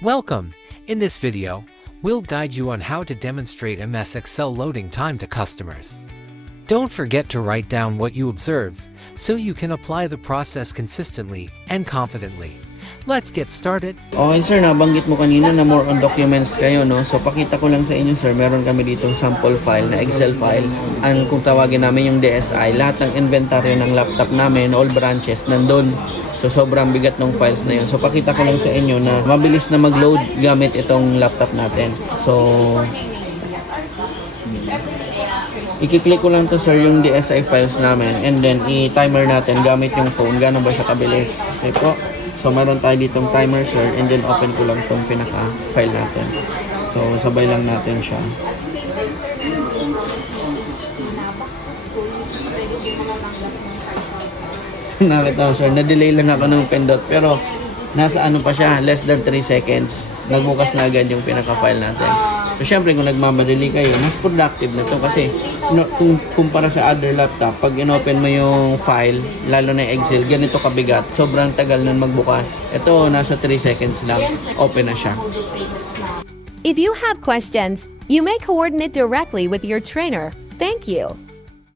Welcome! In this video, we'll guide you on how to demonstrate MS Excel loading time to customers. Don't forget to write down what you observe so you can apply the process consistently and confidently. Let's get started. Okay sir, nabanggit mo kanina na more on documents kayo, no? So pakita ko lang sa inyo sir, meron kami ditong sample file na Excel file. Ang kung tawagin namin yung DSI, lahat ng inventory ng laptop namin, all branches, nandun. So sobrang bigat ng files na yun. So pakita ko lang sa inyo na mabilis na mag-load gamit itong laptop natin. So i-click ko lang to sir yung DSI files namin and then i-timer natin gamit yung phone. Gano'n ba siya kabilis? Okay po. So meron tayo ditong timer sir and then open ko lang tong pinaka-file natin. So sabay lang natin siya. Nakita ko sir, na-delay lang ako ng pindot pero nasa ano pa siya, less than 3 seconds. Nagbukas na agad yung pinaka-file natin. So syempre kung nagmamadali kayo, mas productive na to kasi kung kumpara sa other laptop, pag inopen mo yung file, lalo na Excel, ganito kabigat, sobrang tagal nun magbukas. Ito, nasa 3 seconds lang, open na siya. If you have questions, you may coordinate directly with your trainer. Thank you.